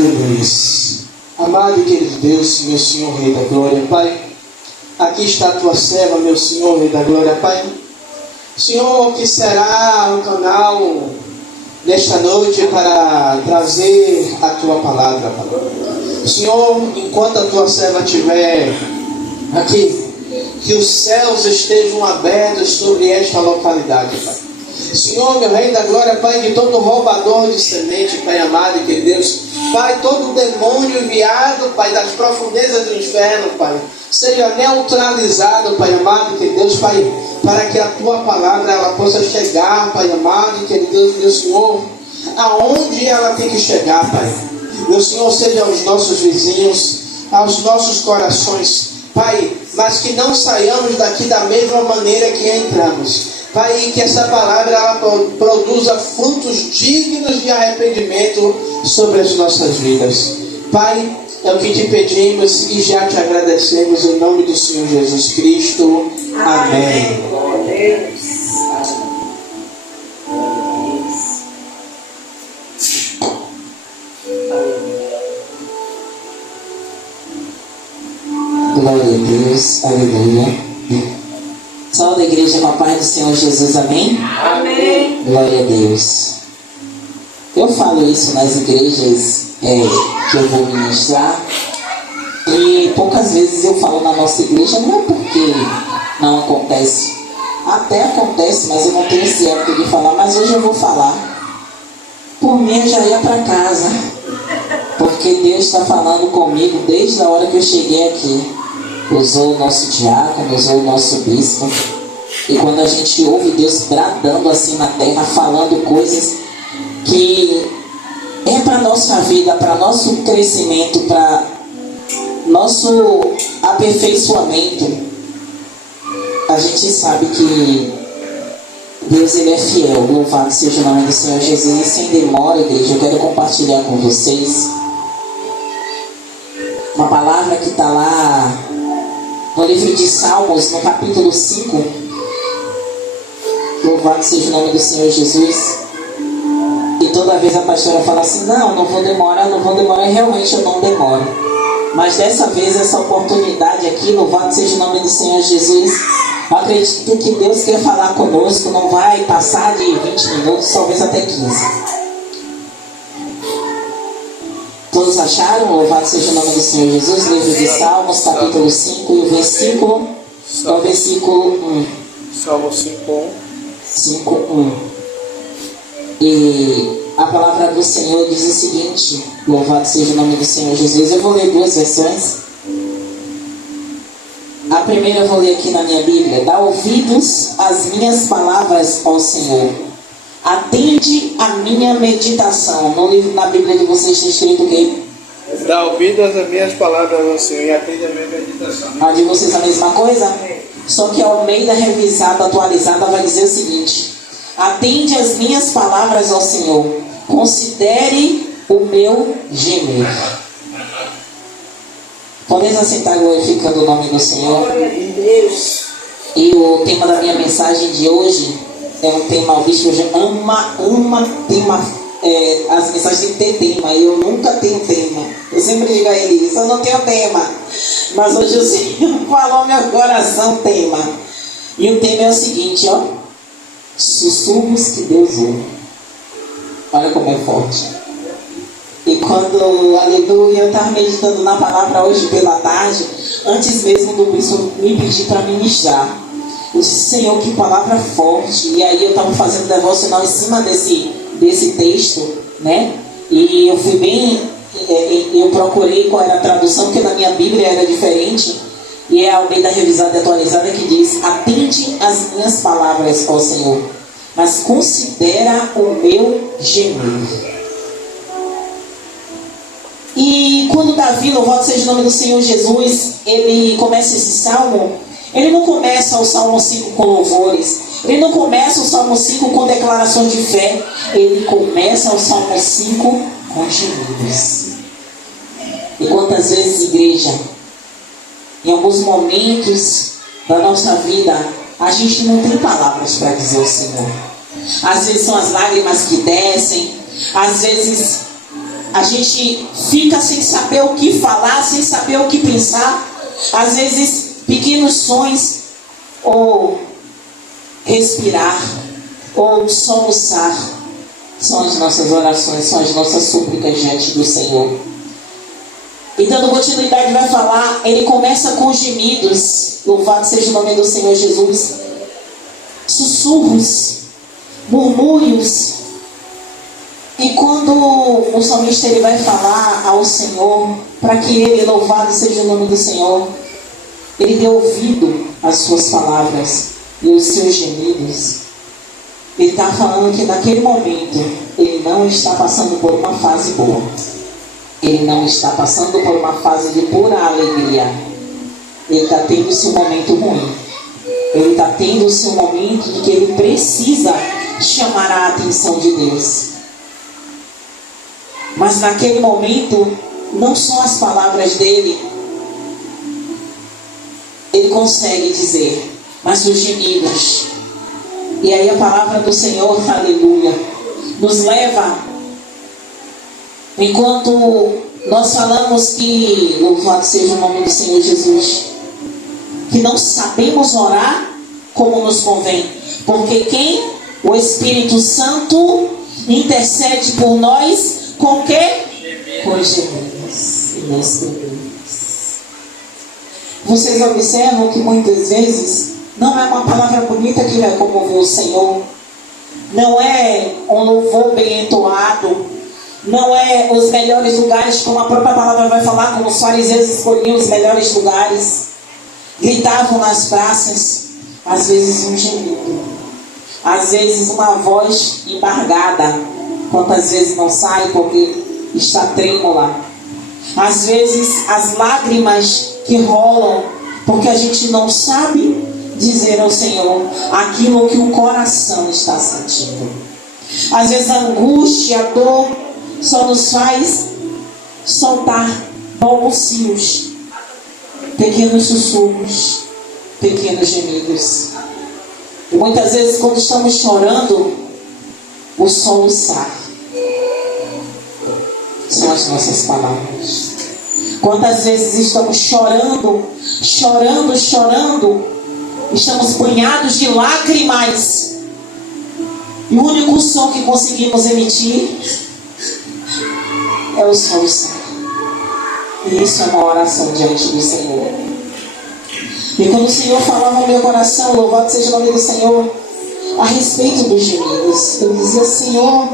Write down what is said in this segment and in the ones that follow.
Aleluia. Amado e querido Deus, meu Senhor, Rei da Glória, Pai, aqui está a tua serva, meu Senhor, Rei da Glória, Pai. Senhor, que será o canal nesta noite para trazer a tua palavra, Pai. Senhor, enquanto a tua serva estiver aqui, que os céus estejam abertos sobre esta localidade, Pai. Senhor, meu Rei da Glória, Pai, de todo roubador de semente, Pai amado e querido Deus, Pai, todo demônio enviado, Pai, das profundezas do inferno, Pai, seja neutralizado, Pai amado e querido Deus, Pai, para que a tua palavra ela possa chegar, Pai amado e querido Deus, meu Senhor, aonde ela tem que chegar, Pai. Meu Senhor, seja aos nossos vizinhos, aos nossos corações, Pai, mas que não saiamos daqui da mesma maneira que entramos. Pai, que essa palavra ela produza frutos dignos de arrependimento sobre as nossas vidas. Pai, é o que te pedimos e já te agradecemos em nome do Senhor Jesus Cristo. Amém. Glória a Deus, aleluia. Salve da igreja com a paz do Senhor Jesus, amém? Amém. Glória a Deus. Eu falo isso nas igrejas que eu vou ministrar, e poucas vezes eu falo na nossa igreja, não é porque não acontece, até acontece, mas eu não tenho esse hábito de falar, mas hoje eu vou falar. Por mim eu já ia para casa, porque Deus está falando comigo desde a hora que eu cheguei aqui. Usou o nosso diácono, usou o nosso bispo. E quando a gente ouve Deus bradando assim na terra, falando coisas que é para nossa vida, para nosso crescimento, para nosso aperfeiçoamento, a gente sabe que Deus ele é fiel. Louvado seja o nome do Senhor Jesus. E sem demora, igreja, eu quero compartilhar com vocês uma palavra que está lá no livro de Salmos, no capítulo 5. Louvado seja o nome do Senhor Jesus. E toda vez a pastora fala assim, não vou demorar, e realmente eu não demoro. Mas dessa vez, essa oportunidade aqui, louvado seja o nome do Senhor Jesus, eu acredito que Deus quer falar conosco, não vai passar de 20 minutos, talvez até 15. Todos acharam? Louvado seja o nome do Senhor Jesus. Livro de Salmos, capítulo 5, e o versículo, é o versículo 1. Salmo 5:1. 5:1. E a palavra do Senhor diz o seguinte, louvado seja o nome do Senhor Jesus. Eu vou ler duas versões. A primeira eu vou ler aqui na minha Bíblia. Dá ouvidos às minhas palavras, ó Senhor. Atende a minha meditação. No livro, na Bíblia de vocês está escrito o quê? Dá ouvidos às minhas palavras, ó Senhor, e atende a minha meditação. A de vocês a mesma coisa? Só que a Almeida revisada, atualizada, vai dizer o seguinte: atende as minhas palavras, ó Senhor. Considere o meu gemer. Podemos assentar glorificando o nome do Senhor. Glória a Deus. E o tema da minha mensagem de hoje é um tema, o bispo hoje ama tema, as mensagens têm que ter tema, e eu nunca tenho tema. Eu sempre digo a ele isso, eu não tenho tema. Mas hoje o Senhor falou meu coração tema. E o tema é o seguinte, ó. Sussurros que Deus ouve. Olha como é forte. E quando, aleluia, eu estava meditando na palavra hoje pela tarde, antes mesmo do bispo me pedir para ministrar. Eu disse, Senhor, que palavra forte. E aí eu estava fazendo devocional em cima desse texto, né? E eu fui bem, eu procurei qual era a tradução, porque na minha Bíblia era diferente. E é a Almeida revisada e atualizada que diz, atende as minhas palavras, ó Senhor, mas considera o meu gemer. E quando Davi, louvado seja o nome do Senhor Jesus, ele começa esse salmo, ele não começa o Salmo 5 com louvores, ele não começa o Salmo 5 com declarações de fé, ele começa o Salmo 5 com gemidos. E quantas vezes, igreja, em alguns momentos da nossa vida, a gente não tem palavras para dizer ao Senhor. Às vezes são as lágrimas que descem, às vezes a gente fica sem saber o que falar, sem saber o que pensar. Às vezes, pequenos sons, ou respirar, ou soluçar, são as nossas orações, são as nossas súplicas diante do Senhor. E dando continuidade, vai falar, ele começa com gemidos, louvado seja o nome do Senhor Jesus, sussurros, murmúrios. E quando o salmista ele vai falar ao Senhor, para que ele, louvado seja o nome do Senhor, ele dê ouvido às suas palavras e aos seus gemidos, ele está falando que naquele momento ele não está passando por uma fase boa. Ele não está passando por uma fase de pura alegria. Ele está tendo o seu momento ruim. Ele está tendo o seu momento de que ele precisa chamar a atenção de Deus. Mas naquele momento, não são as palavras dele. Ele consegue dizer, mas os gemidos. E aí a palavra do Senhor, aleluia, nos leva, enquanto nós falamos que, louvado seja o nome do Senhor Jesus, que não sabemos orar como nos convém, porque quem? O Espírito Santo intercede por nós com o quê? Com gemidos inexprimíveis. Vocês observam que muitas vezes não é uma palavra bonita que vai comover o Senhor, não é um louvor bem entoado, não é os melhores lugares, como a própria palavra vai falar, como os fariseus escolhiam os melhores lugares, gritavam nas praças, às vezes um gemido, às vezes uma voz embargada, quantas vezes não sai porque está trêmula, às vezes as lágrimas que rolam, porque a gente não sabe dizer ao Senhor aquilo que o coração está sentindo. Às vezes a angústia, a dor só nos faz soltar balbucios, pequenos sussurros, pequenos gemidos. E muitas vezes quando estamos chorando, o soluçar são as nossas palavras. Quantas vezes estamos chorando, estamos banhados de lágrimas, e o único som que conseguimos emitir é o soluçar. E isso é uma oração diante do Senhor. E quando o Senhor falava no meu coração, louvado seja o nome do Senhor, a respeito dos gemidos, eu dizia, Senhor,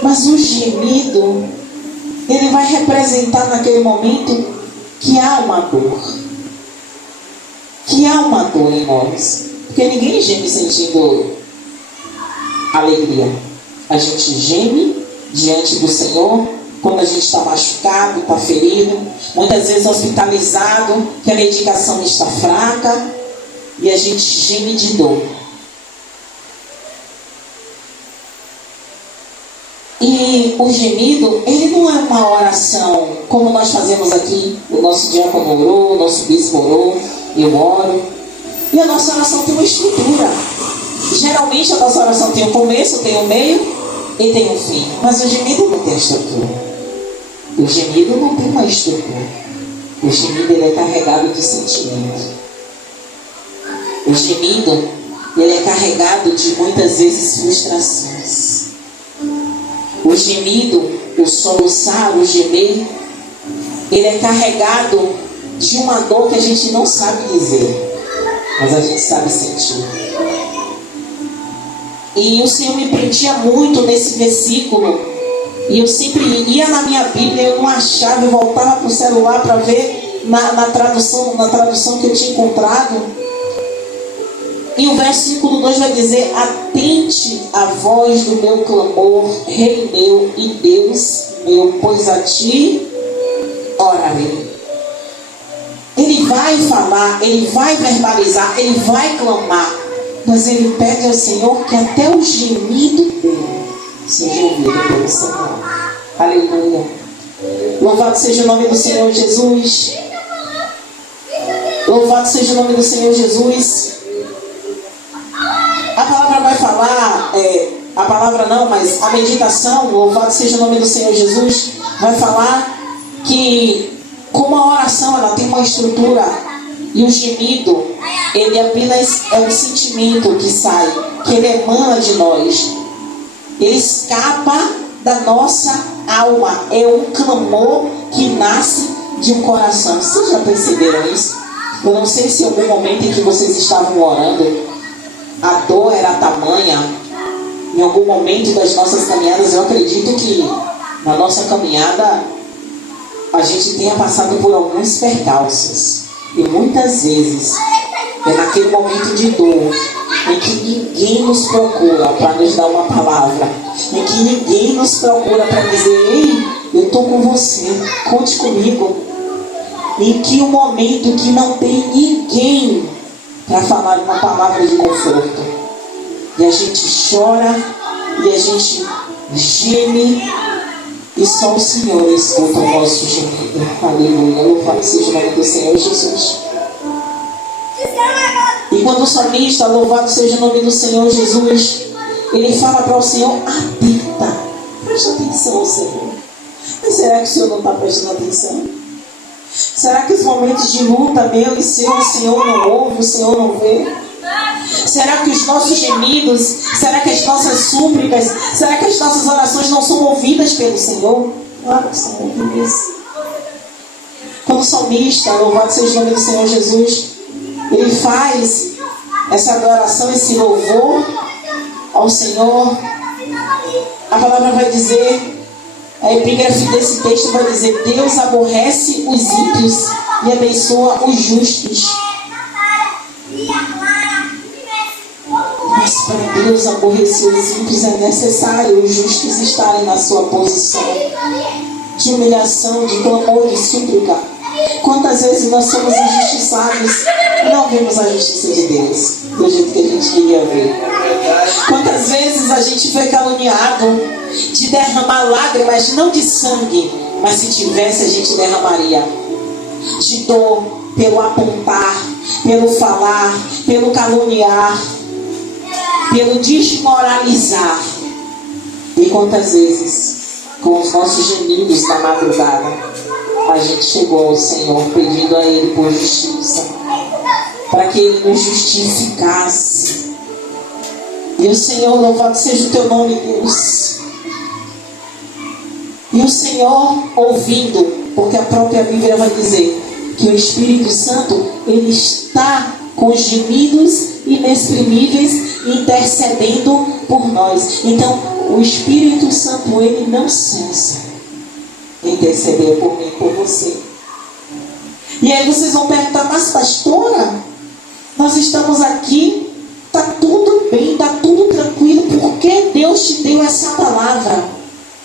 mas o gemido, ele vai representar naquele momento que há uma dor. Que há uma dor em nós. Porque ninguém geme sentindo alegria. A gente geme diante do Senhor quando a gente está machucado, está ferido, muitas vezes hospitalizado, que a medicação está fraca, e a gente geme de dor. E o gemido, ele não é uma oração como nós fazemos aqui. O nosso diácono orou, o nosso bispo orou, eu oro. E a nossa oração tem uma estrutura. Geralmente a nossa oração tem um começo, tem um meio e tem um fim. Mas o gemido não tem estrutura. O gemido não tem uma estrutura. O gemido, ele é carregado de sentimento. O gemido, ele é carregado de muitas vezes frustrações. O gemido, o soluçar, o gemer, ele é carregado de uma dor que a gente não sabe dizer, mas a gente sabe sentir. E o Senhor me prendia muito nesse versículo. E eu sempre ia na minha Bíblia, eu não achava, eu voltava para o celular para ver na tradução que eu tinha encontrado. E o versículo 2 vai dizer: atente à voz do meu clamor, Rei meu e Deus meu, pois a ti orarei. Ele vai falar, ele vai verbalizar, ele vai clamar, mas ele pede ao Senhor que até o gemido dele seja ouvido pelo Senhor. Aleluia. Louvado seja o nome do Senhor Jesus. Louvado seja o nome do Senhor Jesus. A palavra vai falar a palavra não, mas a meditação, louvado seja o nome do Senhor Jesus, vai falar que como a oração ela tem uma estrutura e o gemido, ele apenas é um sentimento que sai, que ele emana de nós. Ele escapa da nossa alma. É um clamor que nasce de um coração. Vocês já perceberam isso? Eu não sei se em algum momento em que vocês estavam orando, a dor era tamanha. Em algum momento das nossas caminhadas, eu acredito que na nossa caminhada a gente tenha passado por alguns percalços. E muitas vezes é naquele momento de dor em que ninguém nos procura para nos dar uma palavra, em que ninguém nos procura para dizer: ei, eu estou com você, conte comigo. Em que o momento que não tem ninguém para falar uma palavra de conforto, e a gente chora, e a gente geme, e só o Senhor escuta o nosso gemido. Aleluia, louvado seja o nome do Senhor Jesus. E quando o salmista, louvado seja o nome do Senhor Jesus, ele fala para o Senhor: atenta, presta atenção, Senhor. Mas será que o Senhor não está prestando atenção? Será que os momentos de luta meu e seu, o Senhor não ouve, o Senhor não vê? Será que os nossos gemidos, será que as nossas súplicas, será que as nossas orações não são ouvidas pelo Senhor? Claro que são ouvidas. Quando o salmista, louvado seja o nome do Senhor Jesus, ele faz essa adoração, esse louvor ao Senhor, a palavra vai dizer, a epígrafe desse texto vai dizer: Deus aborrece os ímpios e abençoa os justos. Mas para Deus aborrecer os ímpios é necessário os justos estarem na sua posição de humilhação, de clamor, de súplica. Quantas vezes nós somos injustiçados e não vemos a justiça de Deus do jeito que a gente queria ver? Quantas vezes a gente foi caluniado de derramar lágrimas, não de sangue, mas se tivesse a gente derramaria de dor, pelo apontar, pelo falar, pelo caluniar, pelo desmoralizar. E quantas vezes, com os nossos gemidos na madrugada, a gente chegou ao Senhor pedindo a Ele por justiça, para que Ele nos justificasse. E o Senhor, louvado seja o teu nome, Deus. E o Senhor ouvindo, porque a própria Bíblia vai dizer que o Espírito Santo, Ele está com gemidos inexprimíveis intercedendo por nós. Então, o Espírito Santo, Ele não cessa interceder por mim, por você. E aí vocês vão perguntar: mas pastora, nós estamos aqui, está tudo bem, está tudo tranquilo, por que Deus te deu essa palavra?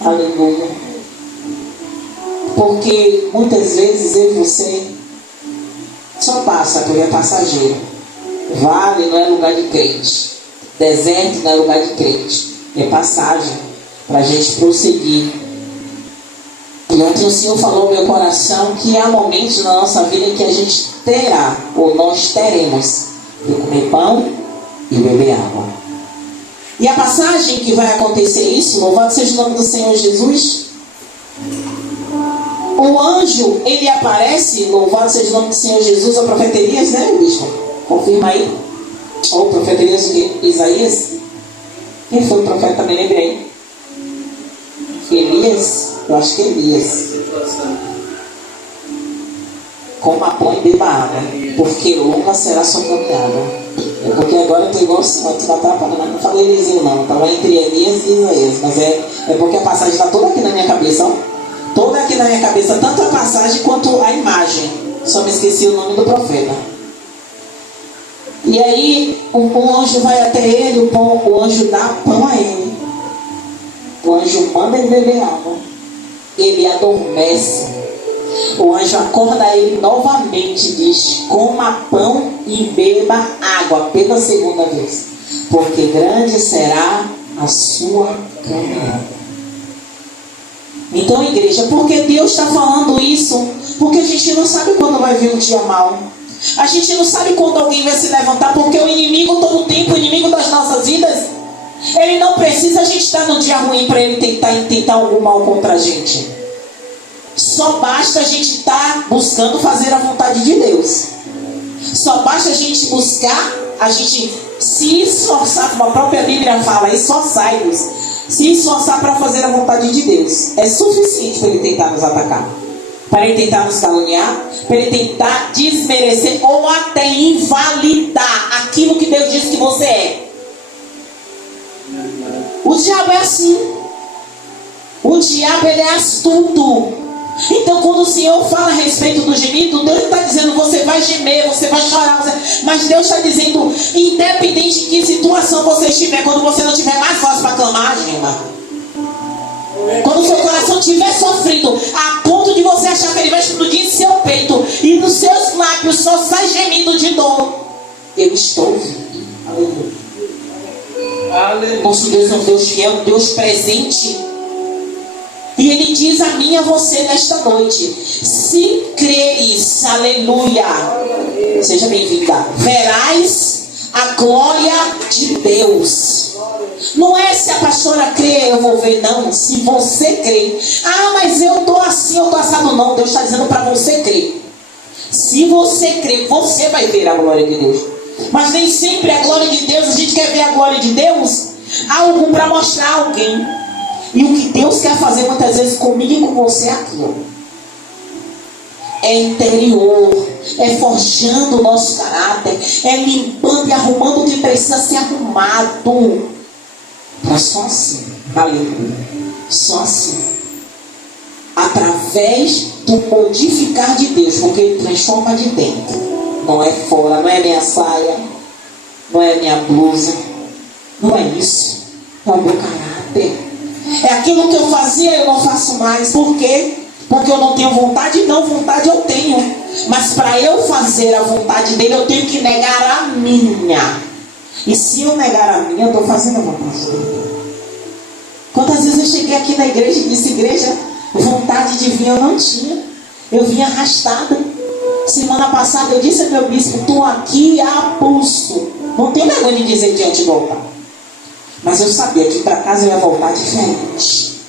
Aleluia. Porque muitas vezes eu e você só passa por é passageiro. Vale não é lugar de crente, deserto não é lugar de crente, é passagem para a gente prosseguir. E ontem o Senhor falou no meu coração que há momentos na nossa vida em que a gente terá, ou nós teremos, de comer pão e beber água. E a passagem que vai acontecer isso, louvado seja o nome do Senhor Jesus, o anjo, ele aparece, louvado seja o nome do Senhor Jesus, ao profeta Elias, né, bispo? Confirma aí. Ou o profeta Elias, o quê? Isaías? Quem foi o profeta? Também lembrei. Elias? Eu acho que é Elias. Coma pão e beba água, porque longa será sua caminhada. É porque agora eu estou igual assim, tu não está falando, não falei Eliseu não, estava entre Elias e Isaías, mas é porque a passagem está toda aqui na minha cabeça, ó. Toda aqui na minha cabeça, tanto a passagem quanto a imagem. Só me esqueci o nome do profeta. E aí o anjo vai até ele, o anjo dá pão a ele. O anjo manda ele beber água. Ele adormece. O anjo acorda ele novamente e diz: coma pão e beba água pela segunda vez, porque grande será a sua caminhada. Então, igreja, por que Deus está falando isso? Porque a gente não sabe quando vai vir um dia mau. A gente não sabe quando alguém vai se levantar, porque o inimigo todo o tempo, o inimigo das nossas vidas, Ele não precisa a gente estar no dia ruim para ele tentar algum mal contra a gente. Só basta a gente estar buscando fazer a vontade de Deus. Só basta a gente buscar, a gente se esforçar, como a própria Bíblia fala, esforçai-vos, se esforçar para fazer a vontade de Deus. É suficiente para ele tentar nos atacar, para ele tentar nos caluniar, para ele tentar desmerecer ou até invalidar aquilo que Deus diz que você é. O diabo é assim. O diabo, ele é astuto. Então, quando o Senhor fala a respeito do gemido, Deus está dizendo, você vai gemer, você vai chorar, mas Deus está dizendo, independente de que situação você estiver, quando você não tiver mais voz para clamar, gema. Quando o seu coração estiver sofrido, a ponto de você achar que ele vai explodir em seu peito e nos seus lábios só sai gemido de dor, eu estou ouvindo. Aleluia. Nosso Deus é um Deus fiel, um Deus presente. E Ele diz a mim e a você nesta noite: se creres, aleluia, seja bem-vinda, verás a glória de Deus. Não é se a pastora crê, eu vou ver, não. Se você crê, mas eu estou assim, eu estou assado, não. Deus está dizendo para você crer. Se você crer, você vai ver a glória de Deus. Mas nem sempre a glória de Deus, a gente quer ver a glória de Deus, algo para mostrar a alguém. E o que Deus quer fazer muitas vezes comigo e com você é aquilo. É interior, é forjando o nosso caráter, é limpando e arrumando o que precisa ser arrumado. Mas só assim, aleluia, só assim, através do modificar de Deus, porque Ele transforma de dentro, não é fora, não é minha saia, não é minha blusa, não é isso, é o meu caráter. É aquilo que eu fazia, eu não faço mais. Por quê? Porque eu não tenho vontade? Não, vontade eu tenho. Mas para eu fazer a vontade dele, eu tenho que negar a minha. E se eu negar a minha, eu estou fazendo a vontade dele. Quantas vezes eu cheguei aqui na igreja e disse, igreja, vontade de vir eu não tinha. Eu vim arrastada. Semana passada eu disse ao meu bispo, estou aqui a pulso. Não tenho vergonha de dizer diante do altar. Mas eu sabia que para casa eu ia voltar diferente.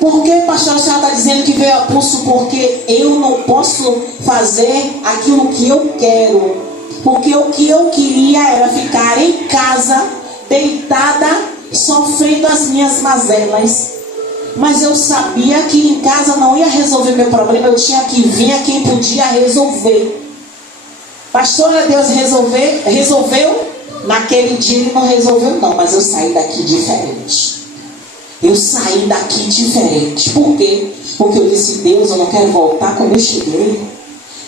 Por que, pastor, a senhora está dizendo que veio a pulso? Porque eu não posso fazer aquilo que eu quero. Porque o que eu queria era ficar em casa, deitada, sofrendo as minhas mazelas. Mas eu sabia que em casa não ia resolver meu problema. Eu tinha que vir a quem podia resolver. Pastora, Deus resolveu? Naquele dia Ele não resolveu não, mas eu saí daqui diferente. Eu saí daqui diferente. Por quê? Porque eu disse, Deus, eu não quero voltar como eu cheguei.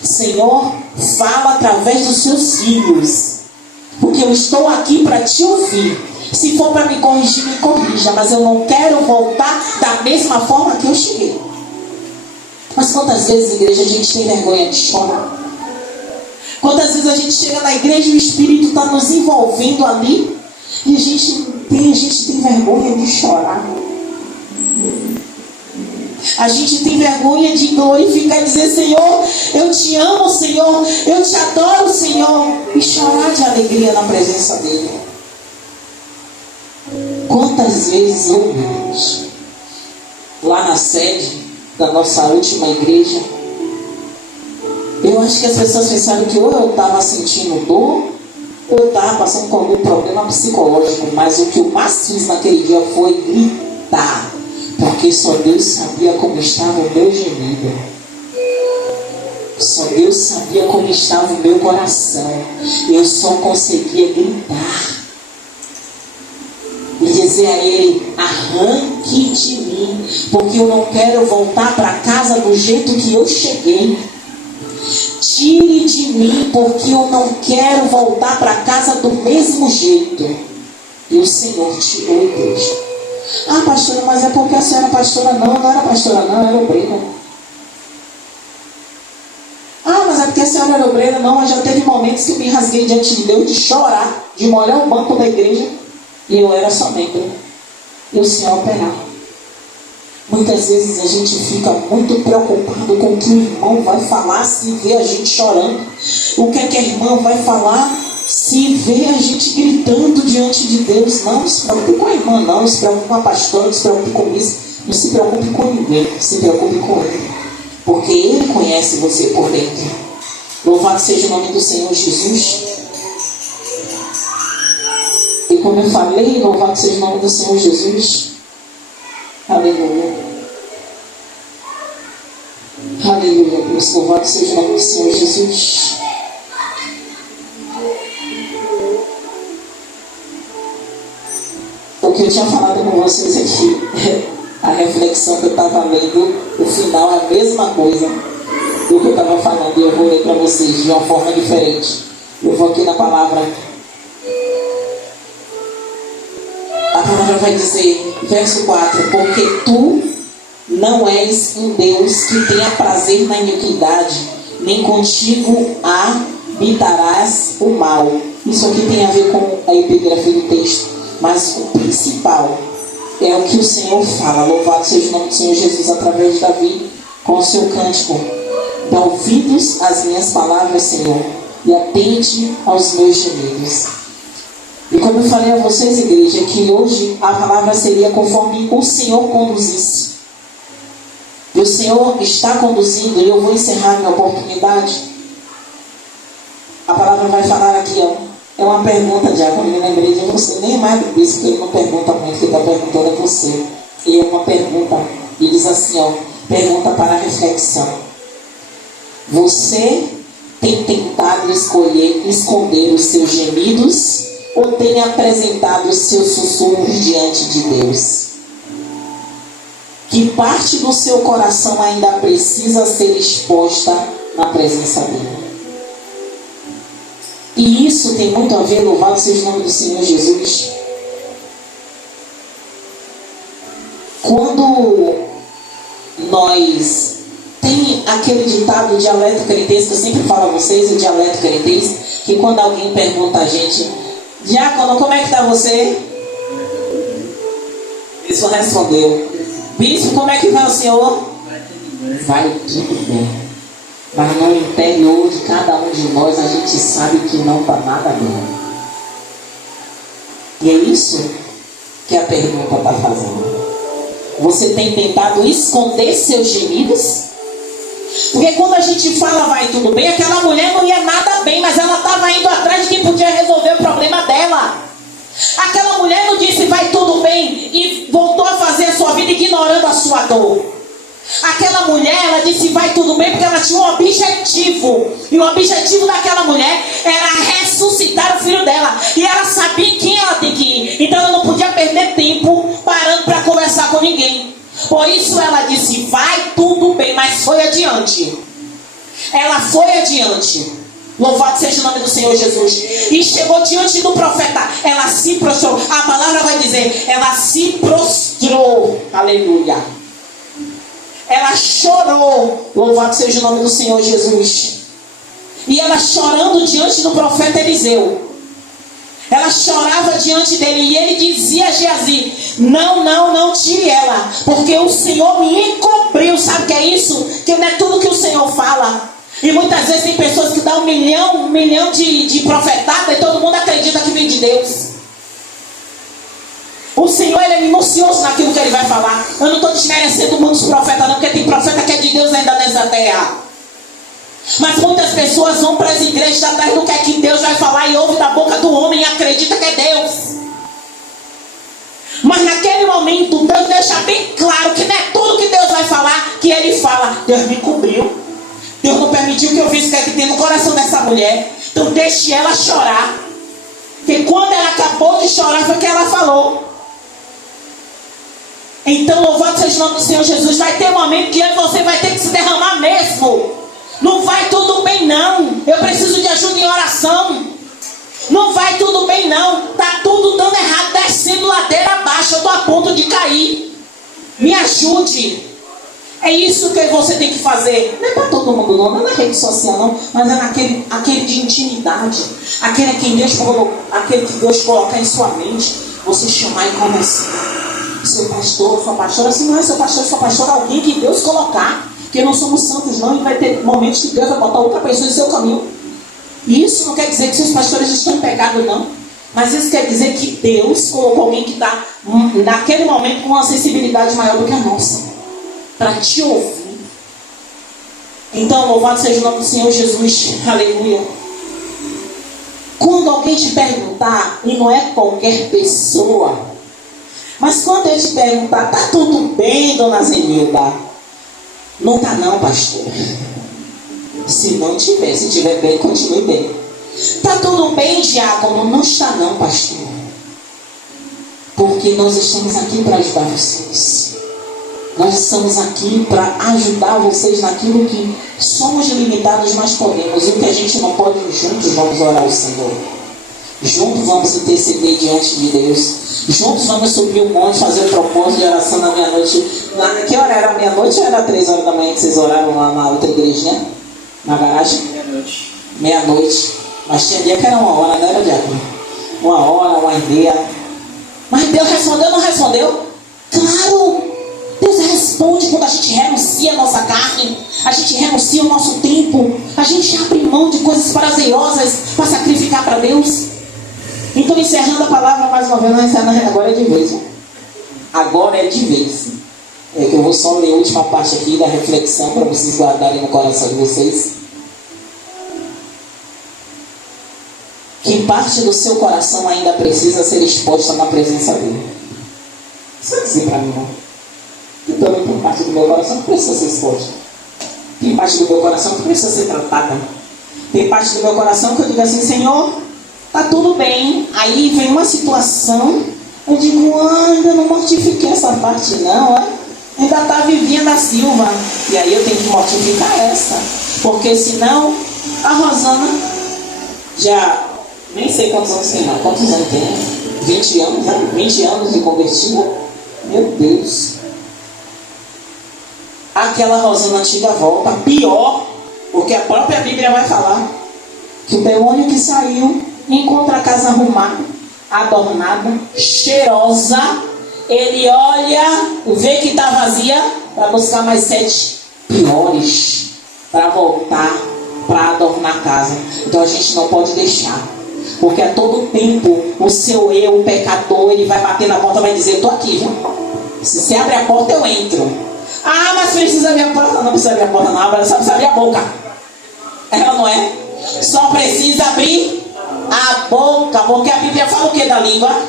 Senhor, fala através dos seus filhos. Porque eu estou aqui para te ouvir. Se for para me corrigir, me corrija. Mas eu não quero voltar da mesma forma que eu cheguei. Mas quantas vezes, igreja, a gente tem vergonha de chorar? Quantas vezes a gente chega na igreja e o Espírito está nos envolvendo ali e a gente tem vergonha de chorar. A gente tem vergonha de glorificar e dizer, Senhor, eu te amo, Senhor, eu te adoro, Senhor, e chorar de alegria na presença dEle. Quantas vezes eu vi lá na sede da nossa última igreja, eu acho que as pessoas pensaram que ou eu estava sentindo dor, ou eu estava passando com algum problema psicológico. Mas o que eu mais fiz naquele dia foi gritar. Porque só Deus sabia como estava o meu gemido. Só Deus sabia como estava o meu coração. Eu só conseguia gritar. E dizer a Ele, arranque de mim. Porque eu não quero voltar para casa do jeito que eu cheguei. Tire de mim, porque eu não quero voltar para casa do mesmo jeito. E o Senhor tirou, Deus. Pastora, mas é porque a senhora é pastora? Não era pastora não, era obreira. Mas é porque a senhora era obreira? Não, mas já teve momentos que eu me rasguei diante de Deus, de chorar, de molhar o banco da igreja, e eu era só membro. E o Senhor operava. Muitas vezes a gente fica muito preocupado com o que o irmão vai falar se vê a gente chorando. O que é que a irmã vai falar Se vê a gente gritando diante de Deus, não se preocupe com a irmã, não se preocupe com a pastora, não se preocupe com isso, não se preocupe com ninguém, se preocupe com Ele, porque Ele conhece você por dentro. Louvado seja o nome do Senhor Jesus. E como eu falei, louvado seja o nome do Senhor Jesus. Aleluia. Aleluia, Deus. Louvado seja o nome do Senhor Jesus. O que eu tinha falado com vocês aqui, a reflexão que eu estava lendo, o final é a mesma coisa do que eu estava falando. E eu vou ler para vocês de uma forma diferente. Eu vou aqui na palavra. A palavra vai dizer, verso 4: porque tu não és um Deus que tenha prazer na iniquidade, nem contigo habitarás o mal. Isso aqui tem a ver com a epígrafe do texto, mas o principal é o que o Senhor fala. Louvado seja o nome do Senhor Jesus, através de Davi, com o seu cântico: dá ouvidos às minhas palavras, Senhor, e atende aos meus gemidos. E como eu falei a vocês, igreja, que hoje a palavra seria conforme o Senhor conduzisse. E o Senhor está conduzindo, e eu vou encerrar minha oportunidade. A palavra vai falar aqui, ó. É uma pergunta, Diácono, me lembrei de você. Nem é mais do bispo, porque ele não pergunta muito, quem está perguntando é você. E é uma pergunta, e diz assim, ó: pergunta para reflexão. Você tem tentado esconder os seus gemidos, ou tem apresentado os seus sussurros diante de Deus? Que parte do seu coração ainda precisa ser exposta na presença dele? E isso tem muito a ver, louvado seja o nome do Senhor Jesus. Quando nós tem aquele ditado, o dialeto caretense, que eu sempre falo a vocês, o dialeto caretense, que quando alguém pergunta a gente: Diácono, como é que está você? Isso respondeu: Bispo, como é que vai o senhor? Vai tudo bem. Mas no interior de cada um de nós, a gente sabe que não está nada bem. E é isso que a pergunta está fazendo. Você tem tentado esconder seus gemidos? Porque quando a gente fala vai tudo bem, aquela mulher não ia nada bem, mas ela estava indo atrás de quem podia resolver o problema dela. Aquela mulher não disse vai tudo bem e voltou a fazer a sua vida ignorando a sua dor. Aquela mulher, ela disse vai tudo bem porque ela tinha um objetivo. E o objetivo daquela mulher era ressuscitar o filho dela. E ela sabia em quem ela tem que ir. Então ela não podia perder tempo parando para conversar com ninguém. Por isso ela disse vai tudo bem, mas foi adiante. Ela foi adiante. Louvado seja o nome do Senhor Jesus. E chegou diante do profeta. Ela se prostrou. A palavra vai dizer, ela se prostrou. Aleluia. Ela chorou. Louvado seja o nome do Senhor Jesus. E ela chorando diante do profeta Eliseu. Ela chorava diante dele. E ele dizia a Geazi: não tire ela, porque o Senhor me encobriu. Sabe o que é isso? Que não é tudo que o Senhor fala. E muitas vezes tem pessoas que dão um milhão de profetada e todo mundo acredita que vem de Deus. O Senhor, ele é minucioso naquilo que ele vai falar. Eu não estou desmerecendo muitos profetas não, porque tem profeta que é de Deus ainda nessa terra. Mas muitas pessoas vão para as igrejas atrás do que é que Deus vai falar e ouve da boca do homem e acredita que é Deus. Mas naquele momento Deus deixa bem claro que não é tudo que Deus vai falar que ele fala. Deus me cobriu. Deus não permitiu que eu visse o que é que tem no coração dessa mulher. Então deixe ela chorar. Porque quando ela acabou de chorar foi que ela falou. Então louvado seja o nome do Senhor Jesus. Vai ter um momento que você vai ter que se derramar mesmo. Não vai tudo bem não. Eu preciso de ajuda em oração. Não vai tudo bem não. Está tudo dando errado, descendo ladeira abaixo. Eu estou a ponto de cair. Me ajude. É isso que você tem que fazer. Não é para todo mundo não é na rede social não, mas é aquele de intimidade. Aquele que Deus coloca em sua mente. Você chamar e conversar. Seu pastor, sua pastora, se não é seu pastor, sua pastora, alguém que Deus colocar. Porque não somos santos não, e vai ter momentos que Deus vai botar outra pessoa em seu caminho. E isso não quer dizer que seus pastores estão em pecado, não. Mas isso quer dizer que Deus colocou alguém que está, naquele momento, com uma sensibilidade maior do que a nossa, para te ouvir. Então, louvado seja o nome do Senhor Jesus. Aleluia. Quando alguém te perguntar, e não é qualquer pessoa, mas quando ele te perguntar, tá tudo bem, dona Zenilda? Não tá não, pastor. Se não tiver, se tiver bem, continue bem. Tá tudo bem, diácono? Não está não, pastor. Porque nós estamos aqui para ajudar vocês. Nós estamos aqui para ajudar vocês naquilo que somos limitados, mas podemos. E o que a gente não pode, juntos vamos orar ao Senhor. Juntos vamos interceder diante de Deus. Juntos vamos subir o monte, fazer o propósito de oração na meia-noite. Que hora era? Meia-noite ou era 3 horas da manhã que vocês oraram lá na outra igrejinha? Na garagem? Meia-noite. Meia-noite. Mas tinha dia que era 1 hora, não era, diácono? 1 hora, 1h30. Mas Deus respondeu ou não respondeu? Claro! Deus responde quando a gente renuncia a nossa carne, a gente renuncia o nosso tempo, a gente abre mão de coisas prazerosas para sacrificar para Deus. Então, encerrando a palavra mais uma vez, não encerrando, agora é de vez. Agora é de vez. É que eu vou só ler a última parte aqui da reflexão para vocês guardarem no coração de vocês. Que parte do seu coração ainda precisa ser exposta na presença dele? Você dizer para mim, não? E também tem parte do meu coração que precisa ser exposta. Tem parte do meu coração que precisa ser tratada. Tem parte do meu coração que eu digo assim, Senhor, tá tudo bem. Aí vem uma situação, eu digo, ainda não mortifiquei essa parte não, ainda tá Vivinha da Silva. E aí eu tenho que mortificar essa. Porque senão, a Rosana já, nem sei quantos anos tem, não. Quantos anos tem? 20 anos, né? 20 anos de convertida. Meu Deus. Aquela Rosana antiga volta, pior, porque a própria Bíblia vai falar que o demônio que saiu encontra a casa arrumada, adornada, cheirosa, ele olha, vê que está vazia, para buscar mais 7 piores, para voltar, para adornar a casa. Então a gente não pode deixar, porque a todo tempo o seu eu, o pecador, ele vai bater na porta e vai dizer, eu estou aqui, viu? Se você abre a porta, eu entro. Ah, mas precisa abrir a porta. Não precisa abrir a porta, não. Só precisa abrir a boca. Ela não é? Só precisa abrir a boca. Porque a Bíblia fala o que da língua?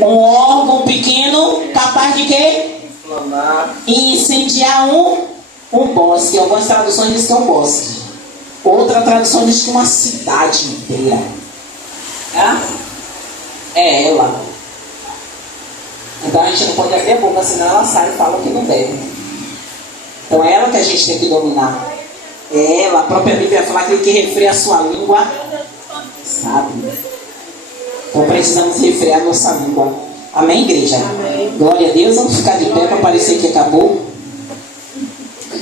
Um órgão pequeno capaz de quê? Incendiar um bosque. Algumas traduções dizem que é um bosque. Outra tradução diz que uma cidade inteira. É ela. Então a gente não pode abrir a boca, senão ela sai e fala o que não deve. Então é ela que a gente tem que dominar. É ela, a própria Bíblia vai falar que ele que refreia a sua língua, sabe? Então precisamos refrear a nossa língua. Amém, igreja? Amém. Glória a Deus. Vamos ficar de pé para parecer que acabou.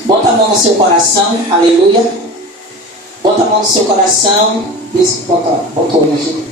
Bota a mão no seu coração, aleluia. Bota a mão no seu coração. Bota o olho aqui.